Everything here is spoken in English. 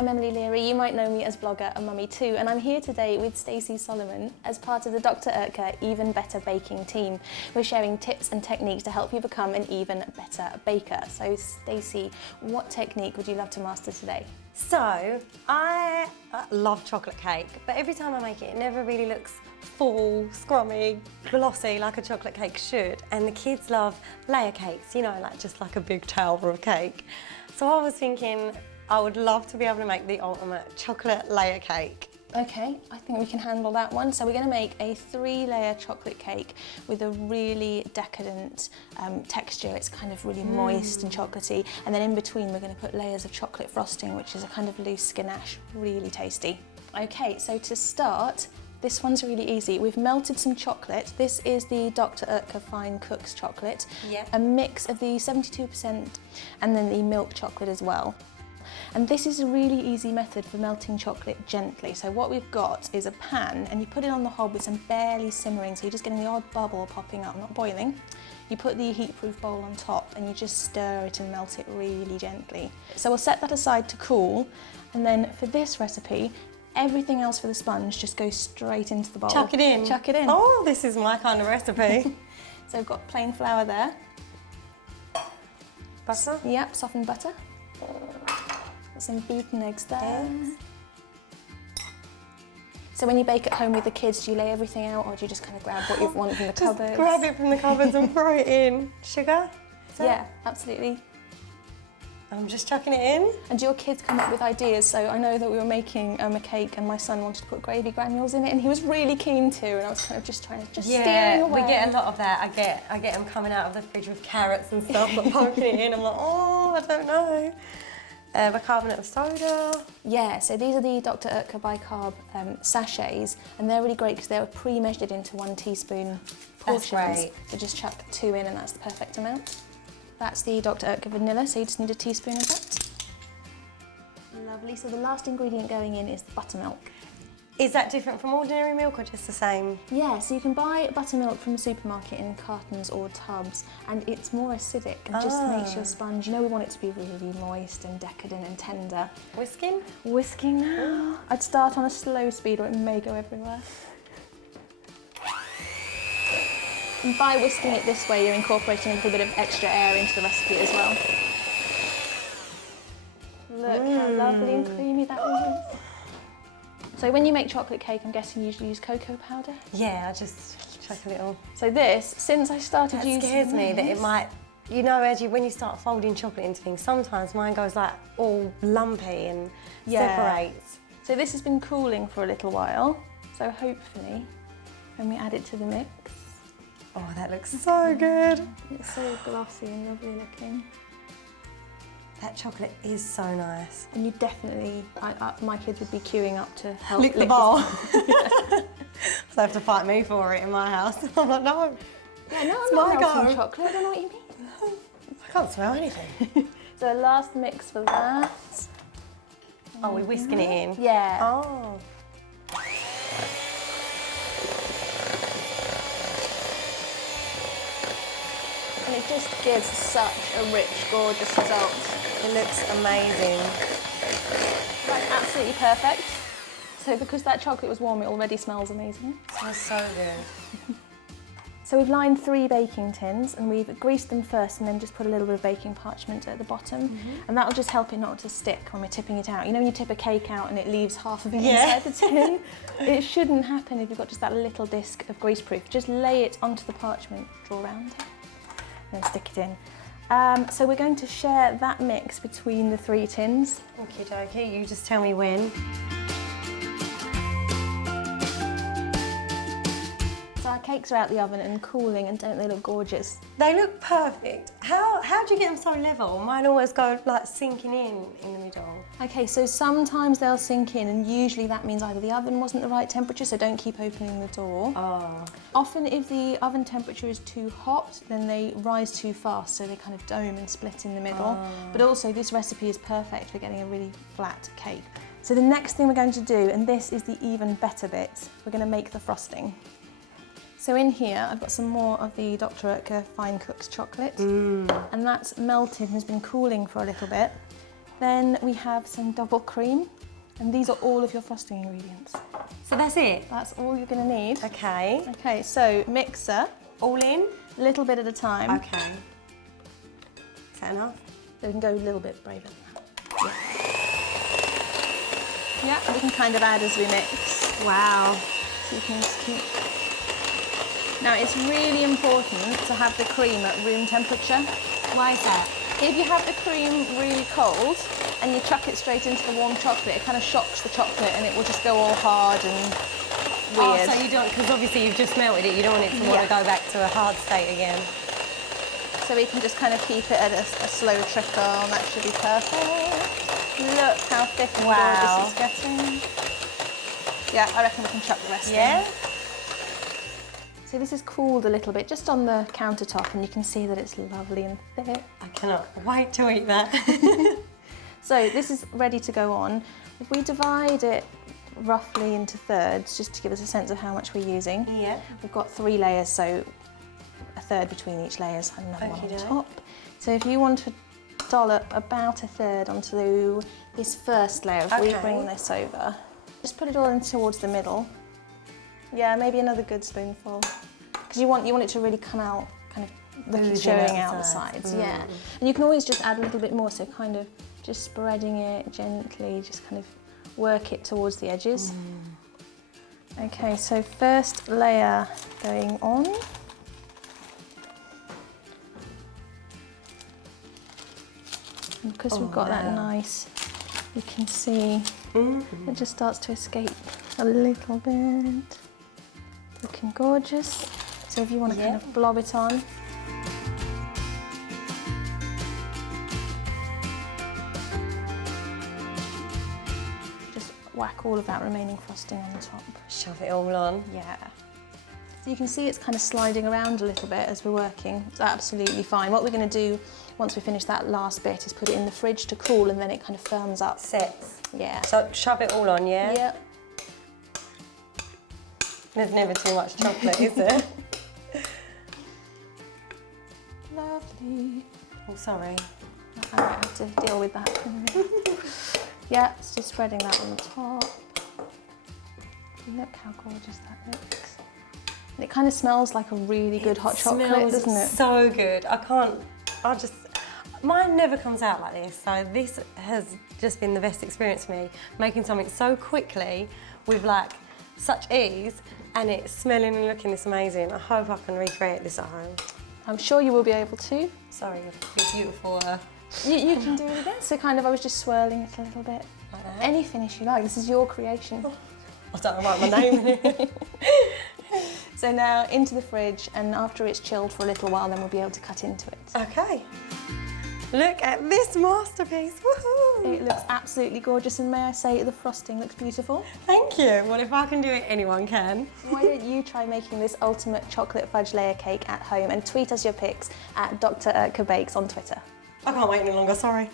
I'm Emily Leary, you might know me as blogger and mummy too, and I'm here today with Stacey Solomon as part of the Dr.Oetker Even Better Baking team. We're sharing tips and techniques to help you become an even better baker. So Stacey, what technique would you love to master today? So, I love chocolate cake, but every time I make it, it never really looks full, scrummy, glossy like a chocolate cake should. And the kids love layer cakes, you know, like just like a big tower of cake. So I was thinking I would love to be able to make the ultimate chocolate layer cake. Okay, I think we can handle that one. So we're going to make a 3-layer chocolate cake with a really decadent texture. It's kind of really moist and chocolatey. And then in between we're going to put layers of chocolate frosting, which is a kind of loose ganache, really tasty. Okay, so to start, this one's really easy. We've melted some chocolate. This is the Dr.Oetker Fine Cooks chocolate. Yeah. A mix of the 72% and then the milk chocolate as well. And this is a really easy method for melting chocolate gently. So what we've got is a pan and you put it on the hob with some barely simmering, so you're just getting the odd bubble popping up, not boiling. You put the heat-proof bowl on top and you just stir it and melt it really gently. So we'll set that aside to cool, and then for this recipe, everything else for the sponge just goes straight into the bowl. Chuck it in. Chuck it in. Oh, this is my kind of recipe. So we've got plain flour there. Butter? Yep, softened butter. Some beaten eggs there. Eggs. So when you bake at home with the kids, do you lay everything out or do you just kind of grab what you want from the Just cupboards? grab it from the cupboards and throw it in. Sugar? Yeah, absolutely. I'm just chucking it in. And do your kids come up with ideas? So I know that we were making a cake and my son wanted to put gravy granules in it and he was really keen to, and I was kind of just trying to steering away. We get a lot of that. I get them coming out of the fridge with carrots and stuff, but poking it in. I'm like, oh, I don't know. Bicarbonate of soda. Yeah, so these are the Dr.Oetker bicarb sachets, and they're really great because they're pre-measured into 1 teaspoon portions. That's great. So just chuck 2 in and that's the perfect amount. That's the Dr.Oetker vanilla, so you just need a teaspoon of that. Lovely, so the last ingredient going in is the buttermilk. Is that different from ordinary milk or just the same? Yeah, so you can buy buttermilk from the supermarket in cartons or tubs, and it's more acidic and just makes your sponge, you know, we want it to be really moist and decadent and tender. Whisking? Whisking now. I'd start on a slow speed or it may go everywhere. And by whisking it this way, you're incorporating a little bit of extra air into the recipe as well. Look how lovely and creamy that is. So when you make chocolate cake, I'm guessing you usually use cocoa powder? Yeah, I just chuck a little. So this, since I started using That scares me that it might, you know, when you start folding chocolate into things, sometimes mine goes like all lumpy and separates. So this has been cooling for a little while, so hopefully when we add it to the mix. Oh, that looks so good. It's so glossy and lovely looking. That chocolate is so nice. And you definitely, my kids would be queuing up to help Lick the bowl. So they have to fight me for it in my house. I'm like, no. Yeah, no, it's I'm my not melting go. chocolate, I don't know what you mean. I can't smell anything. So last mix for that. Oh, we're whisking it in? Yeah. Oh. And it just gives such a rich, gorgeous result. It looks amazing. That's absolutely perfect. So because that chocolate was warm, it already smells amazing. It smells so good. So we've lined 3 baking tins and we've greased them first and then just put a little bit of baking parchment at the bottom. And that'll just help it not to stick when we're tipping it out. You know when you tip a cake out and it leaves half of it inside the tin? It shouldn't happen if you've got just that little disc of greaseproof. Just lay it onto the parchment, draw around it, and then stick it in. So we're going to share that mix between the 3 tins. Okie dokie, you just tell me when. So our cakes are out the oven and cooling, and don't they look gorgeous? They look perfect. How do you get them so level? Mine always go like sinking in the middle. Okay, so sometimes they'll sink in, and usually that means either the oven wasn't the right temperature, so don't keep opening the door. Oh. Often if the oven temperature is too hot, then they rise too fast, so they kind of dome and split in the middle. But also this recipe is perfect for getting a really flat cake. So the next thing we're going to do, and this is the even better bit, we're going to make the frosting. So in here, I've got some more of the Dr.Oetker Fine Cooks chocolate, and that's melted and has been cooling for a little bit. Then we have some double cream, and these are all of your frosting ingredients. So that's it? That's all you're going to need. Okay. Okay, so mixer. All in? A little bit at a time. Okay. Is that enough? So we can go a little bit braver than that. Yeah, and we can kind of add as we mix. Wow. So you can just keep... Now it's really important to have the cream at room temperature. Why is that? If you have the cream really cold and you chuck it straight into the warm chocolate, it kind of shocks the chocolate and it will just go all hard and weird. Oh, so you don't, because obviously you've just melted it, you don't want it to want to go back to a hard state again. So we can just kind of keep it at a slow trickle, and that should be perfect. Look how thick and gorgeous it's getting. Yeah, I reckon we can chuck the rest in. So this is cooled a little bit, just on the countertop, and you can see that it's lovely and thick. I cannot wait to eat that. So this is ready to go on. If we divide it roughly into thirds, just to give us a sense of how much we're using. Yeah. We've got 3 layers, so a third between each layers and another one on top. So if you want to dollop about a third onto this first layer, if we bring this over, just put it all in towards the middle. Yeah, maybe another good spoonful, because you want it to really come out, kind of showing out the sides. Yeah, and you can always just add a little bit more. So kind of just spreading it gently, just kind of work it towards the edges. Okay, so first layer going on. And because we've got that nice, you can see it just starts to escape a little bit. Looking gorgeous. So if you want to kind of blob it on. Just whack all of that remaining frosting on the top. Shove it all on. Yeah. So you can see it's kind of sliding around a little bit as we're working. It's absolutely fine. What we're going to do once we finish that last bit is put it in the fridge to cool, and then it kind of firms up. Sets. Yeah. So shove it all on, yeah? Yep. There's never too much chocolate, is there? Lovely. Oh, sorry. I might have to deal with that for a minute. Yeah, it's just spreading that on the top. Look how gorgeous that looks. And it kind of smells like a really good hot chocolate, doesn't it? So good. Mine never comes out like this, so this has just been the best experience for me, making something so quickly with like such ease, and it's smelling and looking this amazing. I hope I can recreate this at home. I'm sure you will be able to. Sorry, your beautiful... You can do it again. So kind of, I was just swirling it a little bit. Like that. Any finish you like, this is your creation. I don't write my name in it. So now into the fridge, and after it's chilled for a little while, then we'll be able to cut into it. Okay. Look at this masterpiece, woohoo! It looks absolutely gorgeous, and may I say, the frosting looks beautiful. Thank you. Well, if I can do it, anyone can. Why don't you try making this ultimate chocolate fudge layer cake at home, and tweet us your pics at Dr.Oetker Bakes on Twitter. I can't wait any longer, sorry.